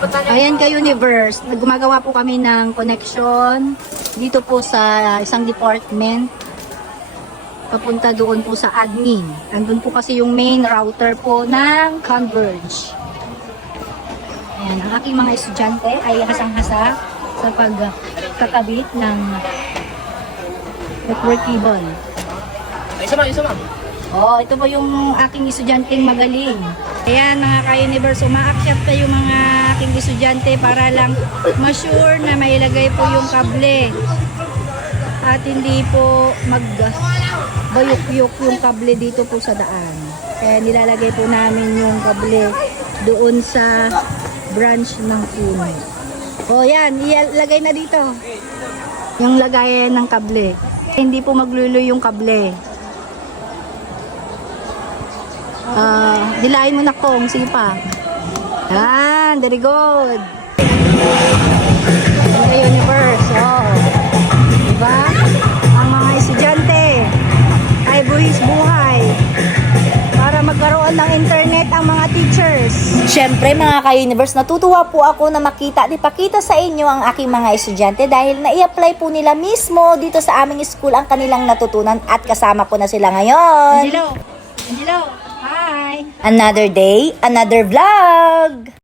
Ayan ka-universe, gumagawa po kami ng connection dito po sa isang department papunta doon po sa admin. Andun po kasi yung main router po ng Converge. Ayan, ang aking mga estudyante ay hasang-hasa sa pagkakabit ng network cable. Isa ma'am. Oh, ito po yung aking estudyanteng magaling. Ayan mga ka-universe, umaakyat pa yung mga aking estudyante para lang ma-sure na mailagay po yung kable. At hindi po magbayok-yok yung kable dito po sa daan. Kaya nilalagay po namin yung kable doon sa branch ng puno. O yan, ilagay na dito. Yung lagayan ng kable. Hindi po magluloy yung kable. Dilayin mo na kong, sige pa. Yan, very good. Okay, universe. Oh. Diba? Ang mga estudyante ay buhis buhay para magkaroon ng internet ang mga teachers. Siyempre mga ka-universe, natutuwa po ako na ipakita sa inyo ang aking mga estudyante dahil na-i-apply po nila mismo dito sa aming school ang kanilang natutunan at kasama ko na sila ngayon. Angelo, hi! Another day, another vlog!